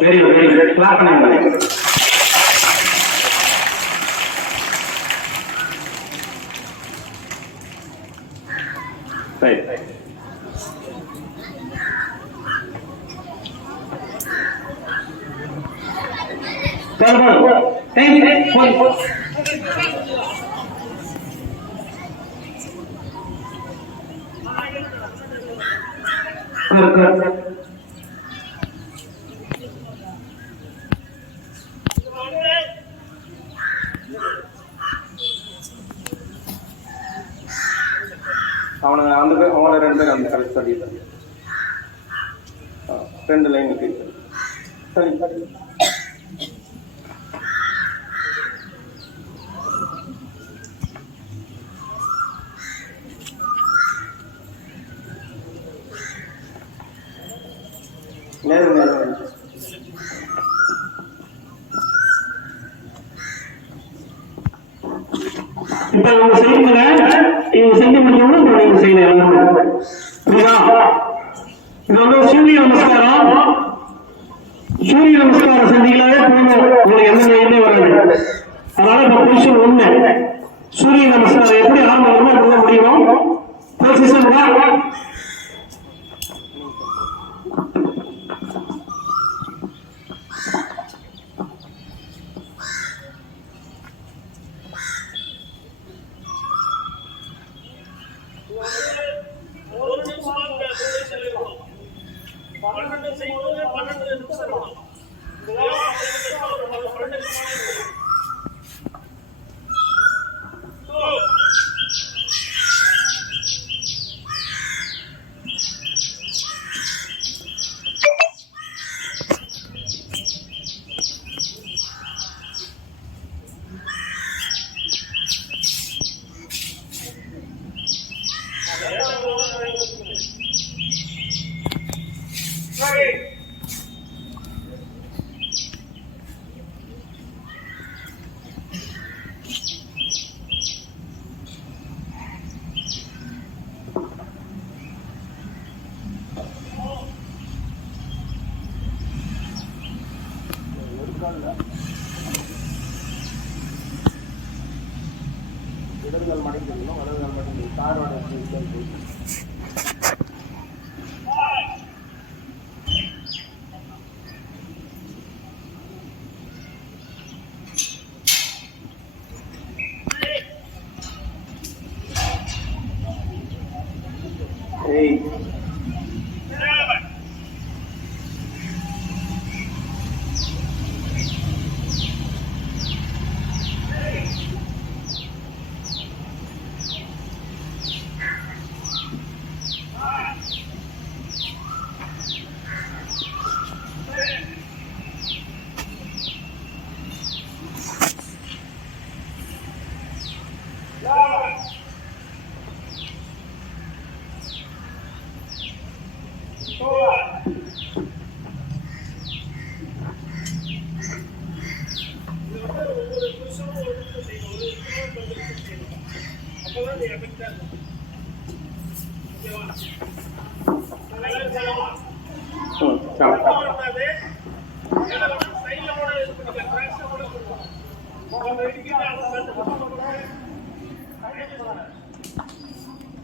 Very good, very good. Clap and right. Good. அவனை ரெண்டு பேர் அந்த கரெக்ட் சொல்லிட்டாங்க. ரெண்டு லைன் சரி நேரம் இப்ப இவங்க செய்யுங்க. இவங்க செஞ்சு முடிஞ்சவங்க நீங்க செய்யணும். இது வந்து சூரிய நமஸ்காரம். சூரிய நமஸ்காரம் செஞ்சீங்களாவே போதும், உங்களுக்கு எந்த நோயுமே வராது. அதனால இப்ப பொசிஷன் ஒண்ணு சூரிய நமஸ்காரம் எப்படி ஆரம்பமா பண்ண முடியும். பொசிஷன் இடதுகால் மடங்கி தெரியும், வலதுகால் மடங்கி காரோட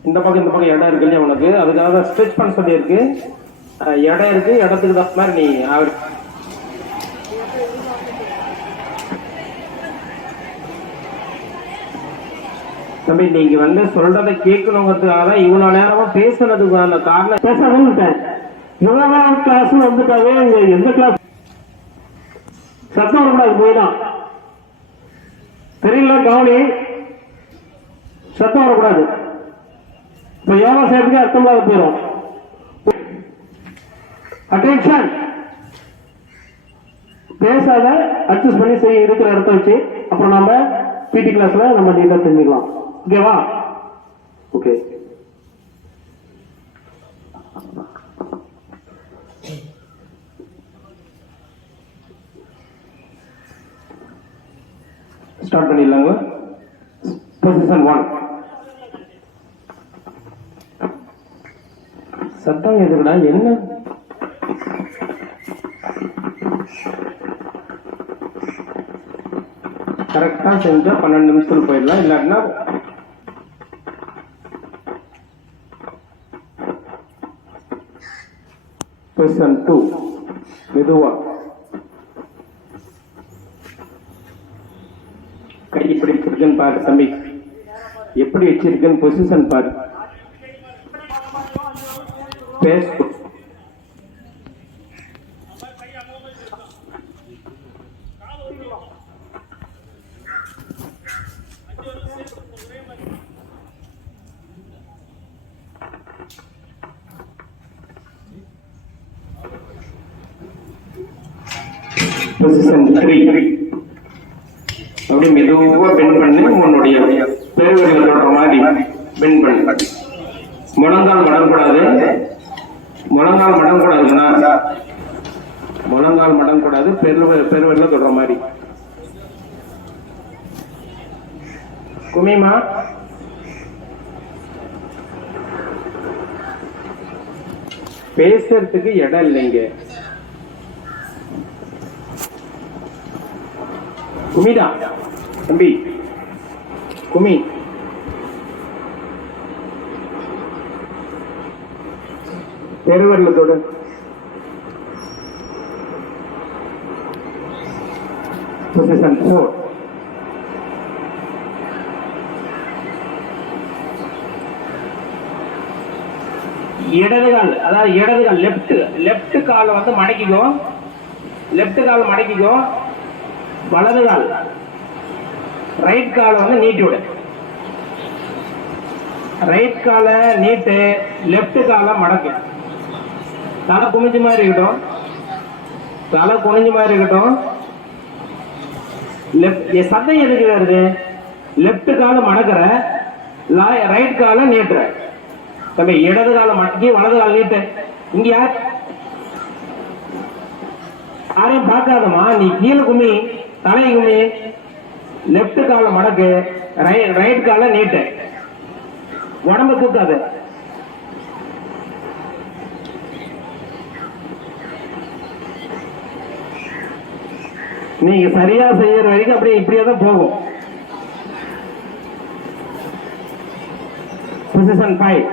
இந்த பக்கம் இடம் இருக்கு இல்லையா உனக்கு, அதுக்காக ஸ்ட்ரெச் பண்ண சொல்லி இருக்கு. இடம் இருக்கு, இடத்துக்கு தான் மாதிரி நீ தம்பி நீங்க வந்து சொல்றதை கேட்கணுங்கிறதுக்காக இவ்வளவு நேரமா பேசுனதுக்கான காரணம் பேச இவ்வளவு கிளாஸ் வந்துட்டாவே எந்த கிளாஸ் சத்தம் வரக்கூடாது போய்தான் தெரியல. கவனி, சத்தம் வரக்கூடாது. இப்ப யோகா செய்யறதுக்கு அர்த்தம் இல்லாத போயிடும். அட்டென்ஷன், பேசாத, அட்ஜஸ்ட் பண்ணி செய்ய இருக்கிற இடத்த வச்சு. அப்புறம் நம்ம பிடி கிளாஸ்ல நம்ம டீட்டெயில் தெரிஞ்சுக்கலாம். ஓகேவா? ஓகே. ஸ்டார்ட் பண்ணிடலாங்க. பொசிஷன் 1. சத்தம் எதுக்குடா? என்ன கரெக்டா செஞ்சா 12 நிமிஷத்துல போயிடலாம். இல்லாட்டினா பொசிஷன் 2. மெதுவா கை எப்படி இருக்குன்னு பாரு தம்பி, எப்படி வச்சிருக்குன்னு பொசிஷன் பாரு. Facebook position 3. அப்படி மெதுவா பெண்ட் பண்ணி உன்னுடைய பெருவிரல் தொடுற மாதிரி பெண்ட் பண்ணி. முழங்கால் மடக்கூடாது. முழங்கால் மடக்கூடாதுன்னா முழங்கால் மடக்கூடாது. பெருவிரல தொடுற மாதிரி. குமிமா பேசுறதுக்கு இடம் இல்லைங்க. குமிடா தம்பி, குமி. பெருவரலத்தோடு பொசிஷன் 4. இடதுகால், அதாவது இடதுகால் லெப்ட் கால வந்து மடக்கிக்கோ. லெப்ட் கால் மடக்கிக்கோ. வலது கால் ரைட் கால வந்து நீட்டி விடு. ரைட் கால நீட்டு, லெப்ட் கால மடக்கு. தலை குனிஞ்சு மாதிரி இருக்கட்டும். தலை குனிஞ்சு மாதிரி இருக்கட்டும். சத்தம் எதுக்கு வருது? லெப்ட் கால மடக்கிற, ரைட் கால நீட்டுற. தம்பி இடது கால மடக்கி வலது கால நீட்டு. இங்க யாரையும் பார்க்காதமா, நீ கீழே குமி, தலை குமி. லெப்ட் கால மடக்கு, ரைட் கால நீட்டு. உடம்பு தூக்காது. நீங்க சரியா செய்யற வரைக்கும் அப்படியே இப்படியே தான் போகும். பொசிஷன் 5.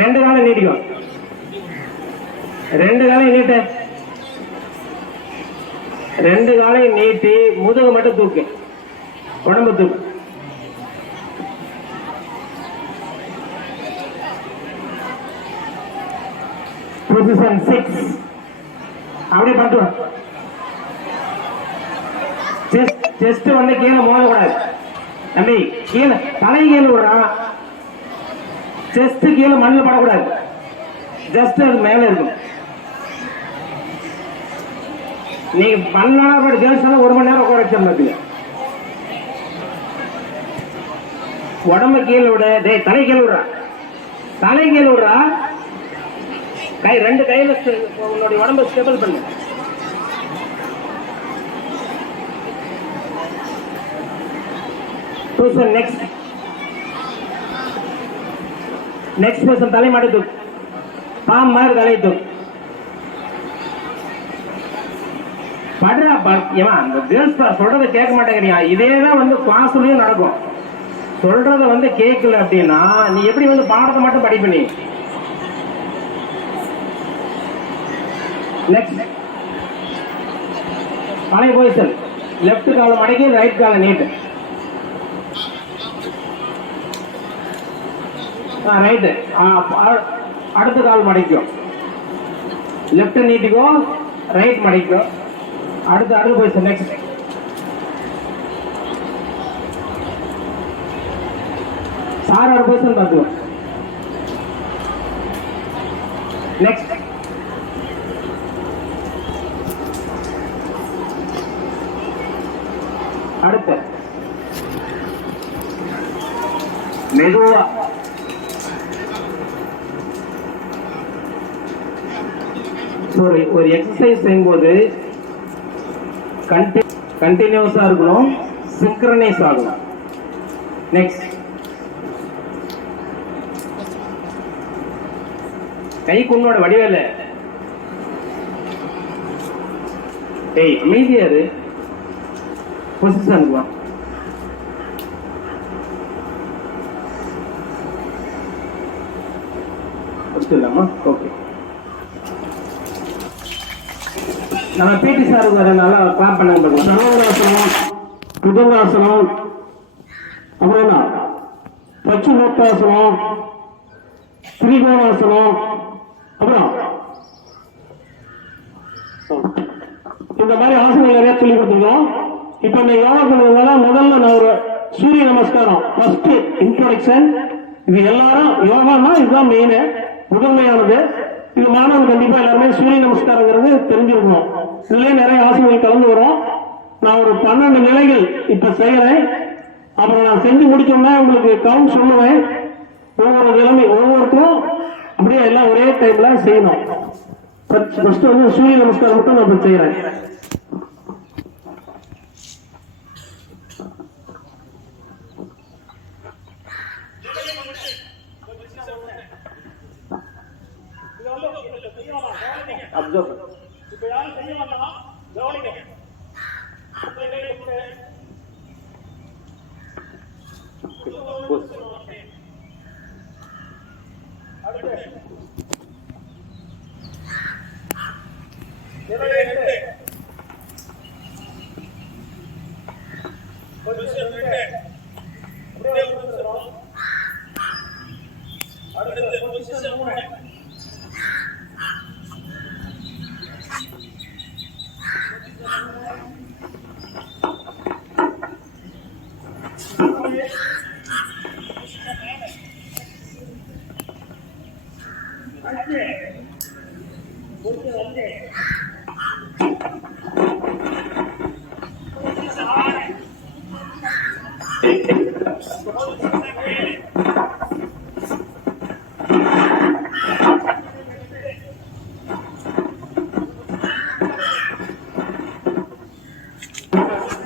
2 காலம் நீட்டிக்கும். 2 காலையும் நீட்டு. 2 காலையும் நீட்டி முதுகு மட்டும் தூக்கு. உடம்பு தூக்கு. பொசிஷன் 6. அப்படியே பண்ணுவோம். செஸ்ட் வந்து கீழே மோதக்கூடாது தம்பி. கீழே தலை கீழே விடுறான். செஸ்ட் கீழே மண்ணில் படக்கூடாது. ஜஸ்ட் அது மேல இருக்கும். நீங்க 12 கேர்ள்ஸ் 1 மணி நேரம் உட்கார வச்சிருந்தீங்க. உடம்பு கீழே விட. டேய் தலை கீழே விடுறா. தலை கீழே விடுறா. கை 2 கையில உன்னுடைய உடம்பை ஸ்டேபிள் பண்ணு. நெக்ஸ்ட் பர்சன் தலை மாட்டு தூக்கு. பாம் மாதிரி தலை தூக்கு. படுறா அந்த கேர்ள்ஸ் சொல்றதை கேட்க மாட்டேங்கிறீங்க. இதேதான் வந்து கிளாஸ்லயும் நடக்கும். சொல்றத வந்து கேட்கல அப்படின்னா நீ எப்படி வந்து பாடத்தை மட்டும் படிப்ப நீ. நெக்ஸ்ட் பழைய பொசிஷன். லெப்ட் கால மடக்கி ரைட் கால நீட்டு. ரைட்டு. அடுத்த கால் மடிக்கும். Left நீட்டிக்கோ, right மடிக்கும். அடுத்த பொசிஷன். நெக்ஸ்ட் சார் அடுத்த பொசிஷன் பார்த்துக்கோ. நெக்ஸ்ட் அடுத்த மெதுவா ஒரு எக்ஸசைஸ் செய்யும்போது கண்டினியூஸா இருக்கணும். சிங்க்ரனைஸ் ஆகும். நெக்ஸ்ட், கைக்கு உன்னோட வடிவேல ஏய் அமைதியாரு, பொசிஷன் வா. இல்லாமா ஓகே, நம்ம பிடி சாருக்கு வர நல்லா கிளாப் பண்ணாங்க. சனோராசனம், புதங்காசனம், அப்புறம் என்ன பச்சுமோத்தாசனம், திரிகோணாசனம், அப்புறம் இந்த மாதிரி ஆசனங்கள் நிறைய சொல்லி கொடுத்துருக்கோம். இப்ப இந்த யோகா பண்ணுறதுனால முதல்ல நான் ஒரு சூரிய நமஸ்காரம் ஃபர்ஸ்ட் இன்ட்ரோடக்ஷன். இது எல்லாரும் யோகான்னா இதுதான் மெயின், முதன்மையானது. இது மாணவன் கண்டிப்பா எல்லாருமே சூரிய நமஸ்காரங்கிறது தெரிஞ்சிருக்கணும். இதுலயே நிறைய ஆசனங்கள் கலந்து வரும். நான் ஒரு 12 நிலைகள் இப்ப செய்யறேன். அப்புறம் நான் செஞ்சு முடிச்சோம்னா உங்களுக்கு கவுண்ட் சொல்லுவேன். ஒவ்வொரு நிலைமை ஒவ்வொருத்தரும் அப்படியே எல்லாம் ஒரே டைம்ல செய்யணும். ஃபர்ஸ்ட் வந்து சூரிய நமஸ்காரம் மட்டும் நான் இப்ப செய்யறேன். அப்சர்வ் இப்ப யாரும் செய்ய வேண்டாம், கவனிங்க.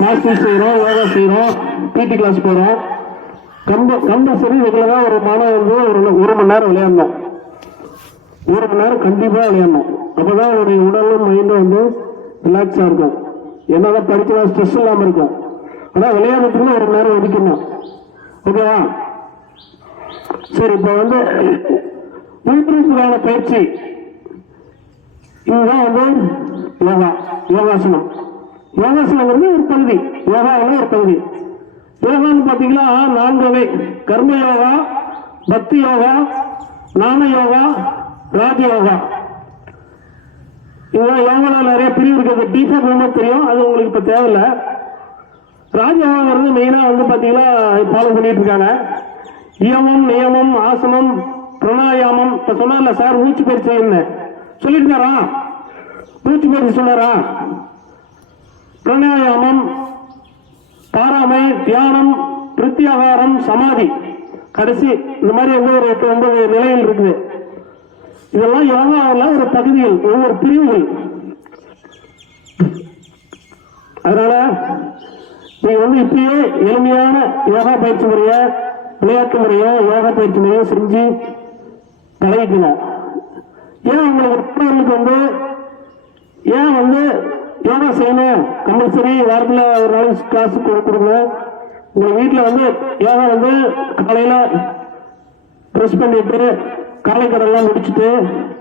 மாஸ்டர் செய்யறோம், யோகா செய்யறோம், பிடி கிளாஸ் போறோம். கம்பல்சரி ரெகுலரா ஒரு மாணவர் வந்து ஒரு மணி நேரம் விளையாடணும். 1 மணி நேரம் கண்டிப்பா விளையாடணும். அப்பதான் அவருடைய உடலும் மைண்டும் வந்து ரிலாக்ஸா இருக்கும். என்னதான் படிக்கலாம் ஸ்ட்ரெஸ் இல்லாம இருக்கும். ஆனா விளையாடுறதுக்கு 1 மணி நேரம் ஒதுக்கணும். ஓகேவா? சரி, இப்ப வந்து உள்பிரிவுக்கான பயிற்சி இதுதான் வந்து யோகா, யோகாசனம். யோகாசனங்கிறது ஒரு பகுதி, யோகாவில் ஒரு பகுதி. யோகான்னு பாத்தீங்கன்னா 4 வகை: கர்ம யோகா, பக்தி யோகா, ஞான யோகா, ராஜ யோகா. இதுதான் யோகால நிறைய பிரிவு இருக்கிறது. டீப்பா ரொம்ப தெரியும், அது உங்களுக்கு இப்ப தேவையில்லை. ராஜ யோகாங்கிறது மெயினா வந்து பாத்தீங்கன்னா ஃபாலோ பண்ணிட்டு இருக்காங்க. யமம், நியமம், ஆசனம், பிரணாயாமம். இப்ப சொன்னார்ல சார் மூச்சு பயிற்சி செய்யணும் சொல்லிருக்காரா? மூச்சு பயிற்சி சொன்னாரா? பிரணாயாமம், பாராமை, தியானம், பிரத்யாகாரம், சமாதி, கடைசி இந்த மாதிரி வந்து ஒரு 9 நிலைகள் இருக்குது. இதெல்லாம் யோகாவில் ஒரு பகுதிகள், ஒவ்வொரு பிரிவுகள். அதனால நீங்க வந்து இப்பயே எளிமையான யோகா பயிற்சி முறைய, விளையாட்டு முறையோ யோகா பயிற்சி முறையோ செஞ்சு பழகிக்கணும். ஏன் உங்களுக்கு வந்து ஏன் வந்து யோகா செய்யணும் கம்பல்சரி வாரத்தில் ஒரு நாளைக்கு காசு கொடுங்க. உங்க வீட்டில் வந்து யோகா வந்து காலையில ப்ரெஷ் பண்ணிட்டு காலை கடலாம் முடிச்சுட்டு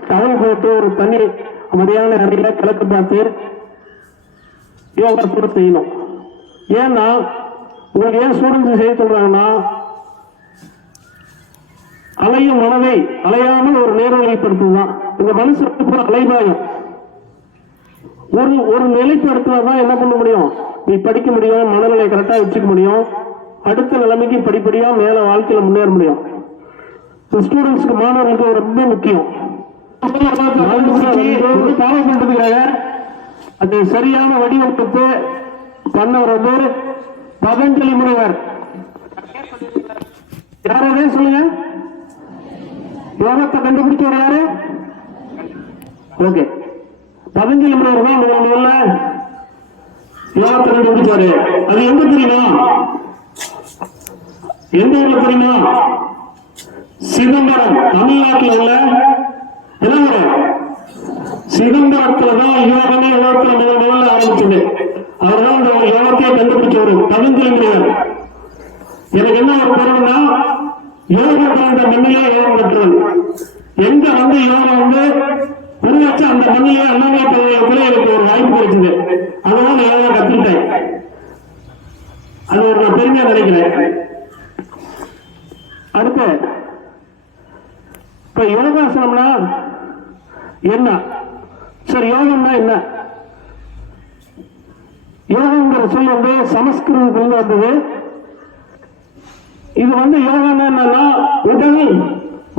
டவல் போட்டு ஒரு தண்ணி மதியான அறையில கிழக்கு பார்த்து யோகா கூட செய்யணும். ஏன்னா உங்களுக்கு ஏன் ஸ்டூடெண்ட்ஸ் செய்ய சொல்றாங்கன்னா, அலையும் மனதை அலையாமல் ஒரு நேர்வழிப்படுத்துதான். இந்த மனுஷனுக்கு கூட அலைபாயம். ஒரு நிலைப்படுத்தினாதான் என்ன பண்ண முடியும்? நீ படிக்க முடியும், மனநிலை கரெக்டா வச்சுக்க முடியும், அடுத்த நிலைமைக்கு படிப்படியா மேல வாழ்க்கையில முன்னேற முடியும். ஸ்டூடெண்ட்ஸ்க்கு, மாணவர்களுக்கு ரொம்ப முக்கியம். ஃபாலோ பண்றதுக்காக அது சரியான வடிவமைப்பு பண்ணவர் வந்து பதஞ்சலி முனிவர். யாரே சொல்லுங்க, யோகத்தை கண்டுபிடிச்சவர் யாரு? ஓகே, பதஞ்சலி முனிவர் தான் முதல்ல யோகத்தை கண்டுபிடிச்சாரு. அது எங்க தெரியுமா? எந்த ஊர்ல தெரியுமா? சிதம்பரம், தமிழ்நாட்டில் உள்ள என்ன ஊரு? சிதம்பரத்துலதான் யோகமே உலகத்துல முதல்ல ஆரம்பிச்சது. அவர்தான் இந்த யோகத்தையே கண்டுபிடிச்சவரு. பதஞ்சலிங்கிறார். எனக்கு என்ன ஒரு பொருள்னா, யோகம் கலந்த மண்ணிலே யோகம் பெற்றது. எங்க வந்து யோகம் வந்து உருவாச்சு அந்த மண்ணிலே அண்ணாமலை எனக்கு ஒரு வாய்ப்பு கிடைச்சது. அதனால யோகம் கத்துக்கிட்டேன். அது ஒரு நான் பெருமையா நினைக்கிறேன். அடுத்து இப்ப யோகாசனம்னா என்ன? சரி, யோகம்னா என்ன? யோகங்கிற சொல் வந்து சமஸ்கிருதத்துல வந்தது. இது வந்து யோகான்னா என்னன்னா, உடல்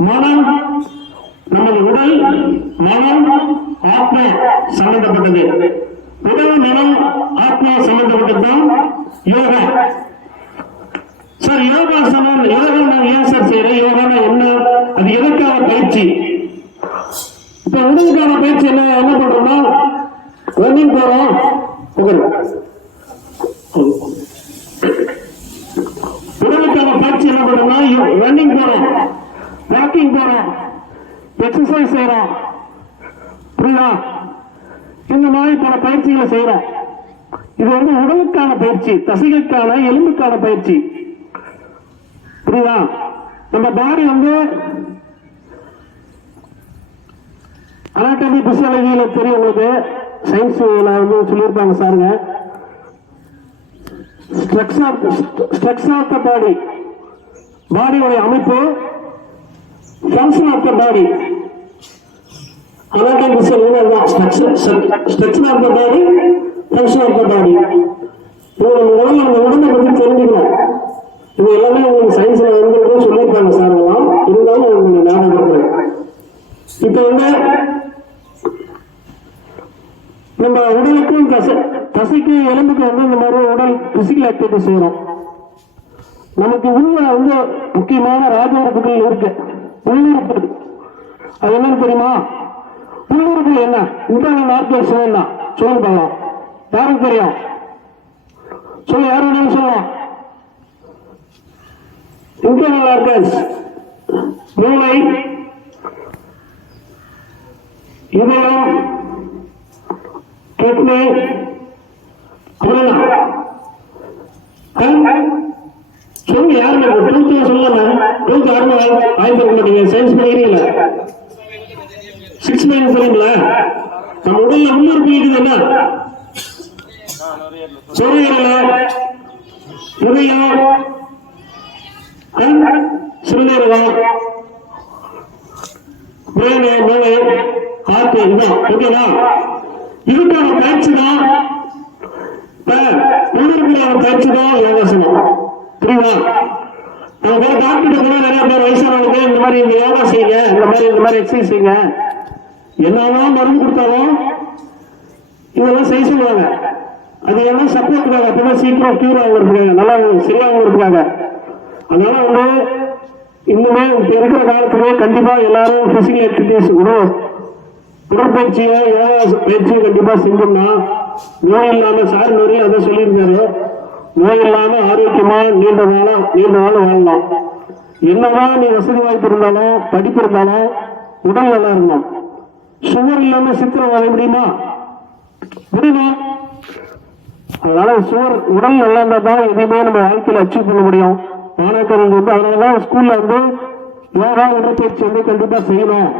மனம், நமது உடல் மனம் ஆத்மா சம்பந்தப்பட்டது. உடல் மனம் ஆத்மா சம்பந்தப்பட்டதுதான் யோகா. சார், யோகாசனம் யோகா நான் ஏன் சார் செய்யறேன்? யோகானா என்ன? அது எதற்கான பயிற்சி? இப்ப உடலுக்கான பயிற்சி என்ன பண்றோம்னா, ரன்னிங் போறோம். உடலுக்கான பயிற்சி என்ன பண்றோம்னா, ரன்னிங் போறோம், வாக்கிங் போறோம், எக்ஸசைஸ் செய்யறோம். புரியுதா? இந்த மாதிரி பல பயிற்சிகளை செய்யறோம். இது வந்து உடலுக்கான பயிற்சி, தசைகளுக்கான எலும்புக்கான பயிற்சி. புரியுதா? நம்ம பாடி வந்து அனாட்டமி பிசியாலஜியில தெரியும் உங்களுக்கு, சயின்ஸ்ல வந்து சொல்லியிருப்பாங்க சாருங்க. ஸ்ட்ரக்சர் ஆஃப் த பாடி, பாடியோட அமைப்பு, function of the body. Anatomy physiology structure of the body, function of the body. நம்ம உடம்பை பற்றி தெரிஞ்சுக்கணும். இது எல்லாமே உங்களுக்கு சயின்ஸ்ல வந்து சொல்லியிருப்பாங்க சாருங்களாம். இருந்தாலும் உங்களுக்கு ஞாபகம் இருக்கிறேன். இப்ப வந்து நம்ம உடலுக்கும் தசைக்கு எலும்புக்கு வந்து இந்த மாதிரி உடல் பிசிக்கல் ஆக்டிவிட்டி செய்யறோம். நமக்கு உள்ள வந்து முக்கியமான ராஜ உறுப்புகள் இருக்கு, உள்ளுறுப்பு. அது என்னன்னு தெரியுமா? உள்ளுறுப்பு என்ன? இன்டர்னல் ஆர்கன்ஸ் என்ன சொல்லுங்க பார்க்கலாம். யாருக்கு தெரியும்? சொல்ல, யாரும் வேணும்னு சொல்லலாம். இன்டர்னல் ஆர்கன்ஸ் மூளை, இதயம், கிட்னி, சொல்லுங்க. யாருமே டுவெல்த் சொல்லல, டுவெல்த் யாருமே ஆய்வு மாட்டீங்க. சயின்ஸ் படிக்கிறீங்களா? 6 மணி சொல்லுங்களா? நம்ம உடல்ல உள்ளுறுப்பு இருக்குது என்ன? சொரையீரல், இதயம், சிறுநீரகம், பிரெயின், மூளை, ஹார்ட், இதுதான். ஓகேவா? இதுக்கான பயிற்சி தான் உள்ளுறுப்புக்கான பயிற்சி தான் யோகாசனம். புரியுதா? நம்ம போய் டாக்டர் கூட நிறைய பேர் வயசானவங்களுக்கு இந்த மாதிரி இந்த யோகா செய்யுங்க, இந்த மாதிரி எக்ஸசைஸ் செய்யுங்க, என்னதான் மருந்து கொடுத்தாலும் இதெல்லாம் செய்ய சொல்லுவாங்க. அது எல்லாம் சப்போர்ட் அப்பதான் சீக்கிரம் கியூர் ஆகிறதுக்காக, நல்லா சரியாகிறதுக்காக. அதனால வந்து இன்னுமே இப்ப இருக்கிற காலத்துக்கு கண்டிப்பா எல்லாரும் பிசிக்கல் ஆக்டிவிட்டிஸ் உடற்பயிற்சியோ யோகா பயிற்சியோ கண்டிப்பா செஞ்சோம்னா நோய் இல்லாம, சார் நிறைய அதை சொல்லியிருந்தாரு, நோய் இல்லாம ஆரோக்கியமா நீண்ட நாள் வாழலாம். என்னதான் நீ வசதி வாய்ப்பு இருந்தாலும் படிப்பு இருந்தாலும் உடல் நல்லா இருக்கணும். சுகர் இல்லாம சித்திரம் வாழ முடியுமா? முடியுமா? அதனால சுகர் உடல் நல்லா இருந்தா தான் எதுவுமே நம்ம வாழ்க்கையில அச்சீவ் பண்ண முடியும். மாணவர்கள் வந்து அதனாலதான் ஸ்கூல்ல வந்து யோகா உடற்பயிற்சி வந்து கண்டிப்பா செய்யணும்.